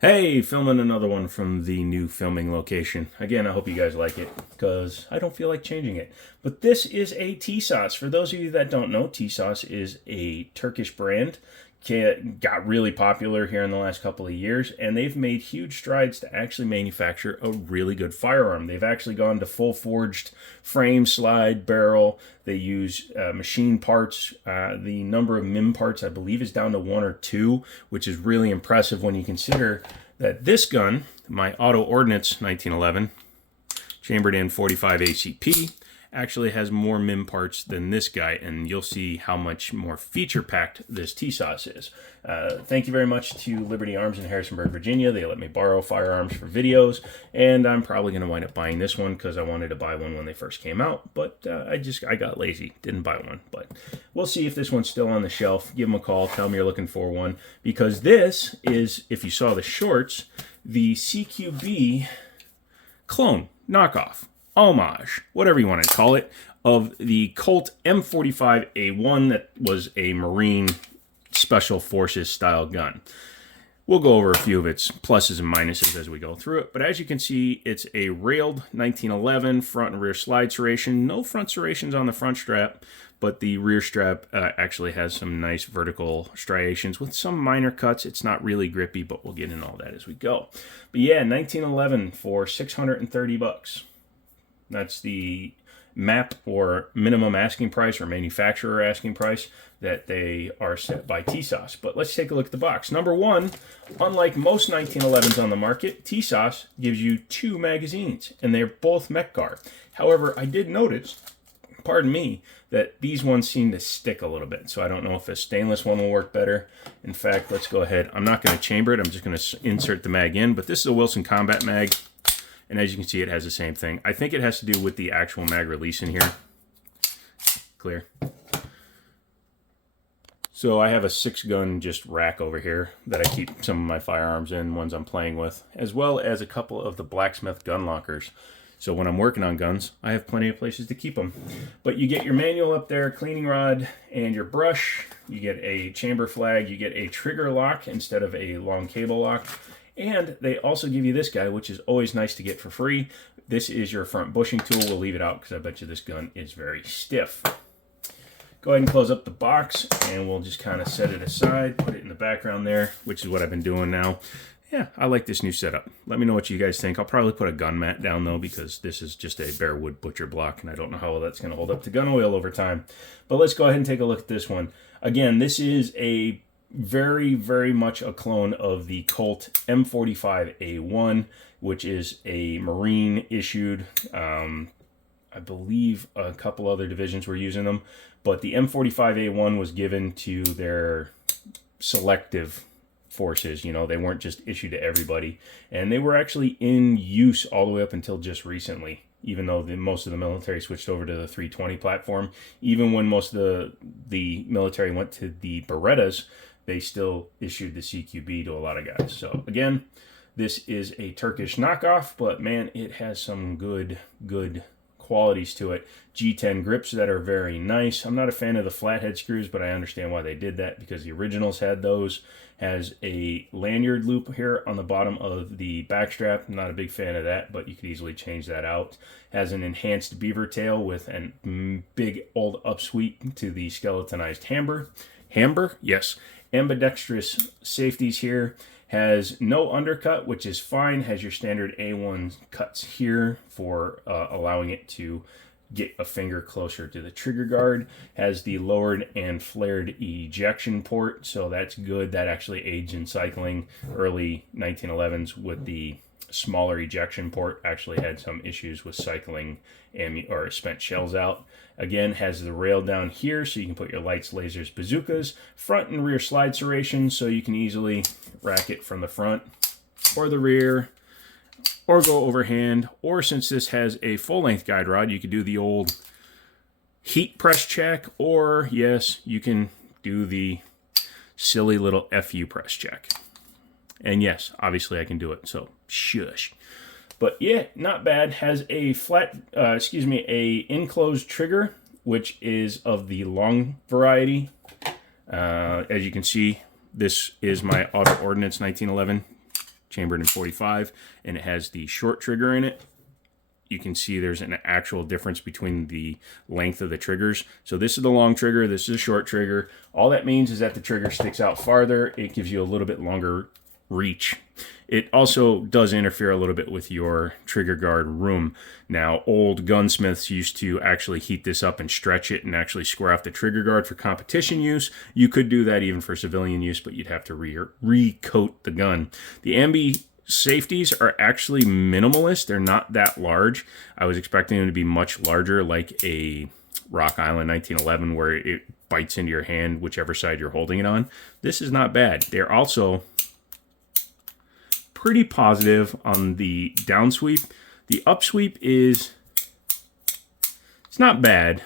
Hey, filming another one from the new filming location. Again, I hope you guys like it because I don't feel like changing it. But this is a Tisas. For those of you that don't know, Tisas is a Turkish brand. Got really popular here in the last couple of years, and they've made huge strides to actually manufacture a really good firearm. They've actually gone to full forged frame, slide, barrel. They use machine parts. The number of MIM parts, I believe, is down to one or two, which is really impressive when you consider that this gun, my Auto Ordnance 1911, chambered in 45 ACP, actually has more MIM parts than this guy, and you'll see how much more feature-packed this Tisas is. Thank you very much to Liberty Arms in Harrisonburg, Virginia. They let me borrow firearms for videos, and I'm probably going to wind up buying this one because I wanted to buy one when they first came out, but I got lazy, didn't buy one. But we'll see if this one's still on the shelf. Give them a call, tell them you're looking for one, because this is, if you saw the shorts, the CQB clone, knockoff, homage, whatever you want to call it, of the Colt M45A1 that was a Marine Special Forces style gun. We'll go over a few of its pluses and minuses as we go through it, but as you can see, it's a railed 1911 front and rear slide serration. No front serrations on the front strap, but the rear strap actually has some nice vertical striations with some minor cuts. It's not really grippy, but we'll get into all that as we go. But yeah, 1911 for $630. That's the MAP or minimum asking price or manufacturer asking price that they are set by Tisas. But let's take a look at the box. Number one, unlike most 1911s on the market, Tisas gives you two magazines, and they're both Mekgar. However, I did notice, pardon me, that these ones seem to stick a little bit. So I don't know if a stainless one will work better. In fact, let's go ahead. I'm not going to chamber it. I'm just going to insert the mag in. But this is a Wilson Combat mag. And as you can see, it has the same thing. I think it has to do with the actual mag release in here. Clear. So I have a 6-gun just rack over here that I keep some of my firearms in, ones I'm playing with, as well as a couple of the blacksmith gun lockers. So when I'm working on guns, I have plenty of places to keep them. But you get your manual up there, cleaning rod, and your brush. You get a chamber flag. You get a trigger lock instead of a long cable lock. And they also give you this guy, which is always nice to get for free. This is your front bushing tool. We'll leave it out because I bet you this gun is very stiff. Go ahead and close up the box, and we'll just kind of set it aside, put it in the background there, which is what I've been doing now. Yeah, I like this new setup. Let me know what you guys think. I'll probably put a gun mat down, though, because this is just a bare wood butcher block, and I don't know how well that's going to hold up to gun oil over time. But let's go ahead and take a look at this one. Again, this is a very, very much a clone of the Colt M45A1, which is a Marine issued. I believe a couple other divisions were using them, but the M45A1 was given to their selective forces. You know, they weren't just issued to everybody, and they were actually in use all the way up until just recently. Even though most of the military switched over to the 320 platform, even when most of the military went to the Berettas, they still issued the CQB to a lot of guys. So again, this is a Turkish knockoff, but man, it has some good qualities to it. G10 grips that are very nice. I'm not a fan of the flathead screws, but I understand why they did that because the originals had those. Has a lanyard loop here on the bottom of the backstrap. I'm not a big fan of that, but you could easily change that out. Has an enhanced beaver tail with a big old upsweep to the skeletonized hamber, yes. Ambidextrous safeties here. Has no undercut, which is fine. Has your standard A1 cuts here for allowing it to get a finger closer to the trigger guard. Has the lowered and flared ejection port, so that's good. That actually aids in cycling. Early 1911s with the smaller ejection port actually had some issues with cycling or spent shells out. Again, has the rail down here so you can put your lights, lasers, bazookas. Front and rear slide serration so you can easily rack it from the front or the rear or go overhand. Or since this has a full-length guide rod, you could do the old heat press check, or yes, you can do the silly little FU press check. And yes, obviously I can do it, so shush. But yeah, not bad. Has a a enclosed trigger, which is of the long variety. As you can see, this is my Auto Ordnance 1911 chambered in 45, and it has the short trigger in it. You can see there's an actual difference between the length of the triggers. So this is the long trigger, this is a short trigger. All that means is that the trigger sticks out farther. It gives you a little bit longer reach. It also does interfere a little bit with your trigger guard room. Now, old gunsmiths used to actually heat this up and stretch it and actually square off the trigger guard for competition use. You could do that even for civilian use, but you'd have to recoat the gun. The ambi safeties are actually minimalist. They're not that large. I was expecting them to be much larger, like a Rock Island 1911, where it bites into your hand, whichever side you're holding it on. This is not bad. They're also pretty positive on the down sweep. The up sweep is, it's not bad,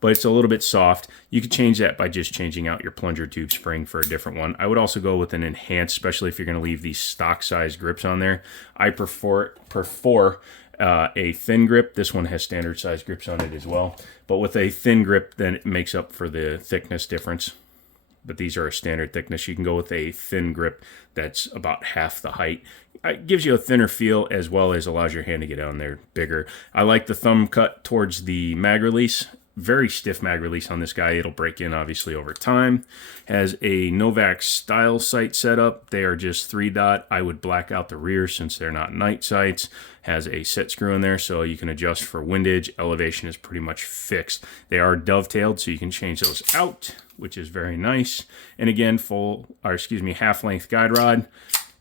but it's a little bit soft. You could change that by just changing out your plunger tube spring for a different one. I would also go with an enhanced, especially if you're going to leave these stock size grips on there. I prefer a thin grip. This one has standard size grips on it as well. But with a thin grip, then it makes up for the thickness difference. But these are a standard thickness. You can go with a thin grip that's about half the height. It gives you a thinner feel as well as allows your hand to get on there bigger. I like the thumb cut towards the mag release. Very stiff mag release on this guy. It'll break in obviously over time. Has a Novak style sight setup. They are just 3-dot. I would black out the rear since they're not night sights. Has a set screw in there so you can adjust for windage. Elevation is pretty much fixed. They are dovetailed so you can change those out, which is very nice. And again, half-length guide rod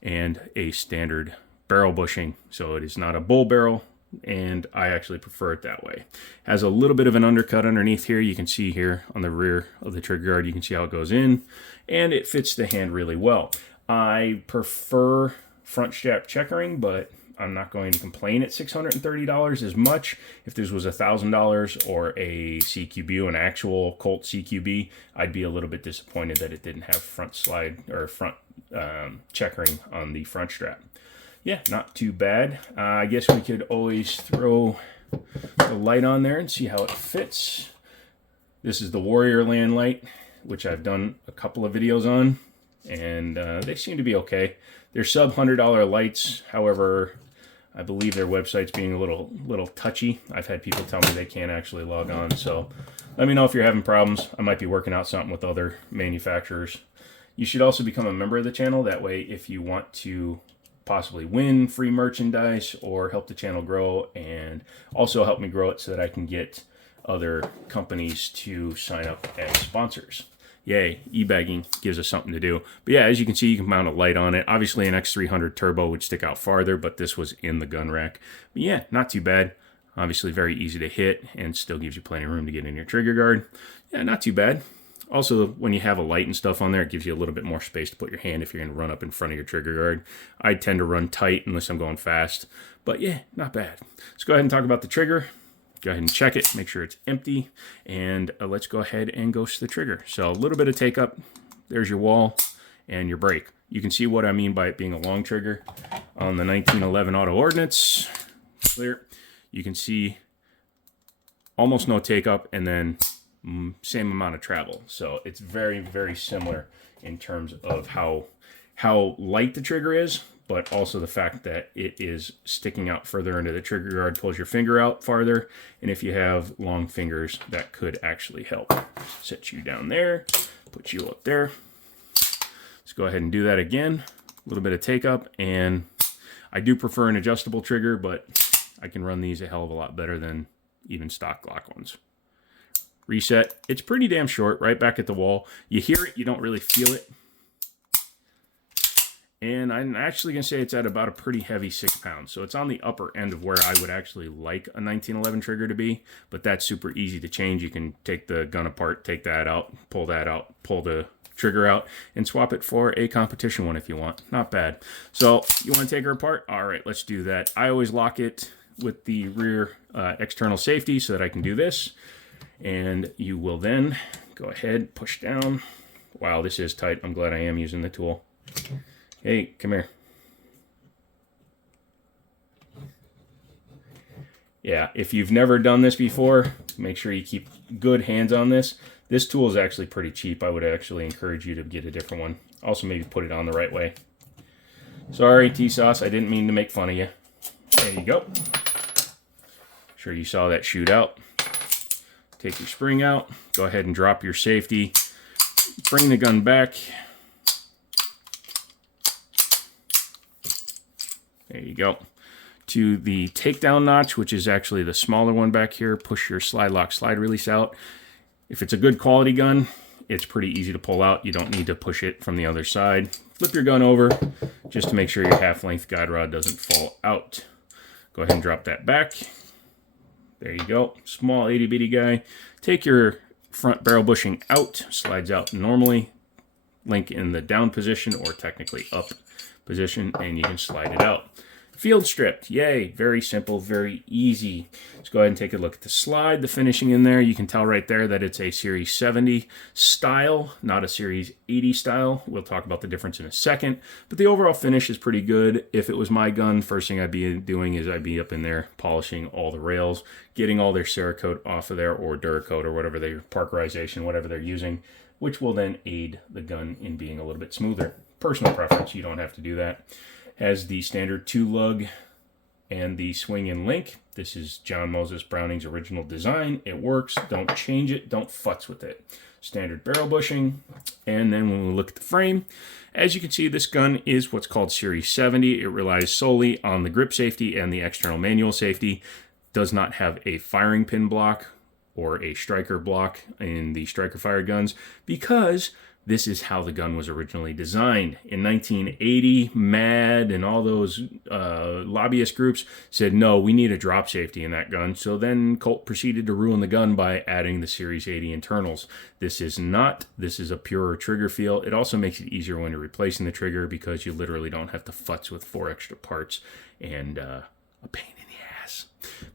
and a standard barrel bushing. So it is not a bull barrel, and I actually prefer it that way. Has a little bit of an undercut underneath here. You can see here on the rear of the trigger guard, you can see how it goes in, and it fits the hand really well. I prefer front strap checkering, but I'm not going to complain at $630 as much. If this was $1,000 or a CQB, an actual Colt CQB, I'd be a little bit disappointed that it didn't have front slide or front checkering on the front strap. Yeah, not too bad. I guess we could always throw the light on there and see how it fits. This is the Warrior Land light, which I've done a couple of videos on, and they seem to be okay. They're sub $100 lights. However, I believe their website's being a little touchy. I've had people tell me they can't actually log on. So let me know if you're having problems. I might be working out something with other manufacturers. You should also become a member of the channel. That way, if you want to possibly win free merchandise or help the channel grow and also help me grow it so that I can get other companies to sign up as sponsors. Yay, e-bagging gives us something to do. But yeah, as you can see, you can mount a light on it. Obviously, an X300 turbo would stick out farther, but this was in the gun rack. But yeah, not too bad. Obviously, very easy to hit and still gives you plenty of room to get in your trigger guard. Yeah, not too bad. Also, when you have a light and stuff on there, it gives you a little bit more space to put your hand if you're going to run up in front of your trigger guard. I tend to run tight unless I'm going fast. But yeah, not bad. Let's go ahead and talk about the trigger. Go ahead and check it, make sure it's empty, and let's go ahead and go to the trigger. So a little bit of take up, there's your wall and your brake. You can see what I mean by it being a long trigger. On the 1911 Auto Ordnance, clear, you can see almost no take up and then same amount of travel. So it's very, very similar in terms of how light the trigger is, but also the fact that it is sticking out further into the trigger guard, pulls your finger out farther, and if you have long fingers, that could actually help. Set you down there, put you up there. Let's go ahead and do that again. A little bit of take up, and I do prefer an adjustable trigger, but I can run these a hell of a lot better than even stock Glock ones. Reset. It's pretty damn short, right back at the wall. You hear it, you don't really feel it. And I'm actually going to say it's at about a pretty heavy 6 pounds. So it's on the upper end of where I would actually like a 1911 trigger to be. But that's super easy to change. You can take the gun apart, take that out, pull the trigger out, and swap it for a competition one if you want. Not bad. So you want to take her apart? All right, let's do that. I always lock it with the rear external safety so that I can do this. And you will then go ahead, push down. Wow, this is tight. I'm glad I am using the tool. Hey, come here. Yeah, if you've never done this before, make sure you keep good hands on this. This tool is actually pretty cheap. I would actually encourage you to get a different one. Also, maybe put it on the right way. Sorry, Tisas, I didn't mean to make fun of you. There you go. Sure you saw that shoot out. Take your spring out. Go ahead and drop your safety. Bring the gun back. There you go. To the takedown notch, which is actually the smaller one back here, push your slide lock, slide release out. If it's a good quality gun, it's pretty easy to pull out. You don't need to push it from the other side. Flip your gun over just to make sure your half-length guide rod doesn't fall out. Go ahead and drop that back. There you go. Small itty-bitty guy. Take your front barrel bushing out. Slides out normally. Link in the down position, or technically up position, and you can slide it out. Field stripped, yay, very simple, very easy. Let's go ahead and take a look at the slide, the finishing in there. You can tell right there that it's a Series 70 style, not a Series 80 style. We'll talk about the difference in a second, but the overall finish is pretty good. If it was my gun, first thing I'd be doing is I'd be up in there polishing all the rails, getting all their Cerakote off of there, or Duracoat, or whatever their parkerization, whatever they're using, which will then aid the gun in being a little bit smoother. Personal preference, you don't have to do that. Has the standard 2-lug and the swing and link. This is John Moses Browning's original design. It works. Don't change it. Don't futz with it. Standard barrel bushing. And then when we look at the frame, as you can see, this gun is what's called Series 70. It relies solely on the grip safety and the external manual safety. Does not have a firing pin block or a striker block in the striker fired guns, because this is how the gun was originally designed. In 1980, MAD and all those lobbyist groups said, no, we need a drop safety in that gun. So then Colt proceeded to ruin the gun by adding the Series 80 internals. This is not. This is a purer trigger feel. It also makes it easier when you're replacing the trigger, because you literally don't have to futz with 4 extra parts and a pain in the ass.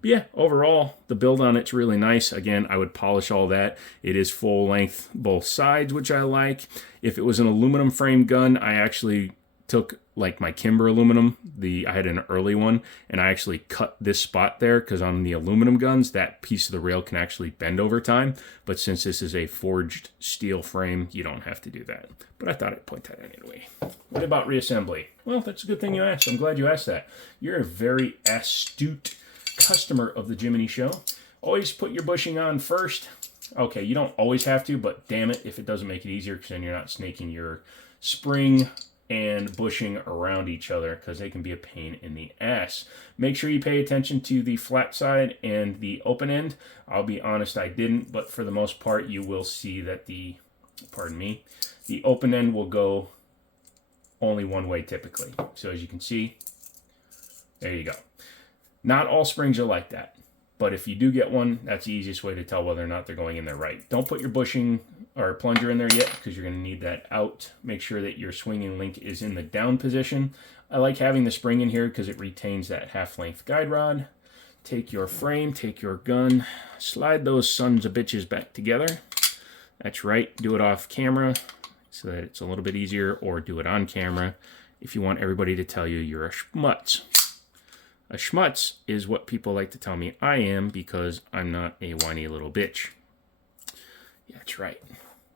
But yeah, overall, the build on it's really nice. Again, I would polish all that. It is full length, both sides, which I like. If it was an aluminum frame gun, I actually took like my Kimber aluminum. I had an early one, and I actually cut this spot there, because on the aluminum guns, that piece of the rail can actually bend over time. But since this is a forged steel frame, you don't have to do that. But I thought I'd point that out anyway. What about reassembly? Well, that's a good thing you asked. I'm glad you asked that. You're a very astute customer of the Jimmini show. Always put your bushing on first. Okay, you don't always have to, but damn it if it doesn't make it easier, because then you're not snaking your spring and bushing around each other, because they can be a pain in the ass. Make sure you pay attention to the flat side and the open end. I'll be honest, I didn't, but for the most part, you will see that the open end will go only one way typically. So as you can see, there you go. Not all springs are like that, but if you do get one, that's the easiest way to tell whether or not they're going in there right. Don't put your bushing or plunger in there yet, because you're going to need that out. Make sure that your swinging link is in the down position. I like having the spring in here because it retains that half-length guide rod. Take your frame, take your gun, slide those sons of bitches back together. That's right, do it off camera so that it's a little bit easier, or do it on camera if you want everybody to tell you you're a schmutz. A schmutz is what people like to tell me I am, because I'm not a whiny little bitch. Yeah, that's right.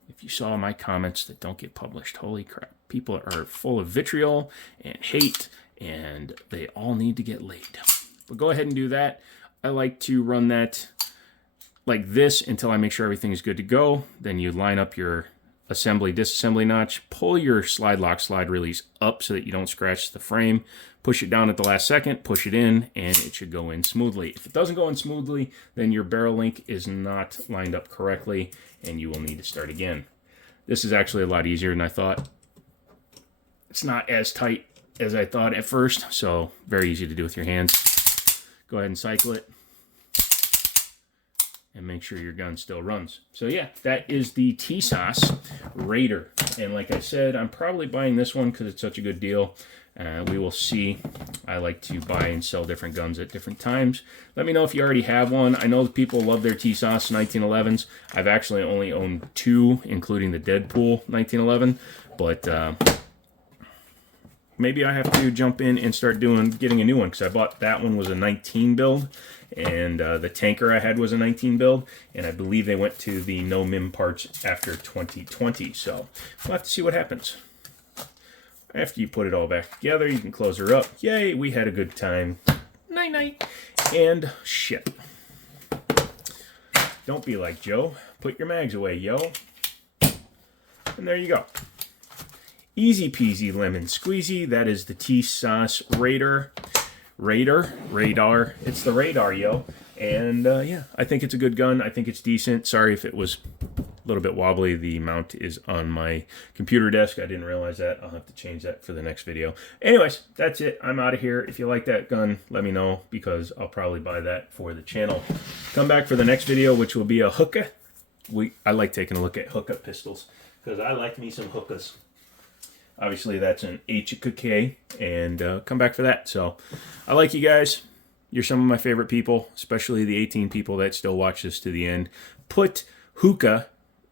If you saw my comments that don't get published, holy crap. People are full of vitriol and hate, and they all need to get laid. But go ahead and do that. I like to run that like this until I make sure everything is good to go. Then you line up your assembly, disassembly notch, pull your slide lock, slide release up so that you don't scratch the frame, push it down at the last second, push it in, and it should go in smoothly. If it doesn't go in smoothly, then your barrel link is not lined up correctly, and you will need to start again. This is actually a lot easier than I thought. It's not as tight as I thought at first, so very easy to do with your hands. Go ahead and cycle it, and make sure your gun still runs. So yeah, that is the Tisas Raider. And like I said, I'm probably buying this one because it's such a good deal. We will see. I like to buy and sell different guns at different times. Let me know if you already have one. I know that people love their Tisas 1911s. I've actually only owned 2, including the Deadpool 1911. But maybe I have to jump in and start getting a new one, because I bought that one was a 19 build, and the tanker I had was a 19 build, and I believe they went to the no MIM parts after 2020, so we'll have to see what happens. After you put it all back together, you can close her up. Yay, we had a good time. Night-night. And ship. Don't be like Joe. Put your mags away, yo. And there you go. Easy peasy lemon squeezy. That is the Tisas Raider. Radar. It's the radar, yo. And yeah, I think it's a good gun. I think it's decent. Sorry if it was a little bit wobbly. The mount is on my computer desk. I didn't realize that. I'll have to change that for the next video. Anyways, that's it. I'm out of here. If you like that gun, let me know, because I'll probably buy that for the channel. Come back for the next video, which will be a hookah. I like taking a look at hookah pistols, because I like me some hookahs. Obviously, that's an HKK, and come back for that. So, I like you guys. You're some of my favorite people, especially the 18 people that still watch this to the end. Put hookah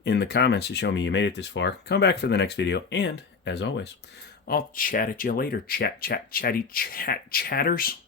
in the comments to show me you made it this far. Come back for the next video, and as always, I'll chat at you later. Chatty chatters.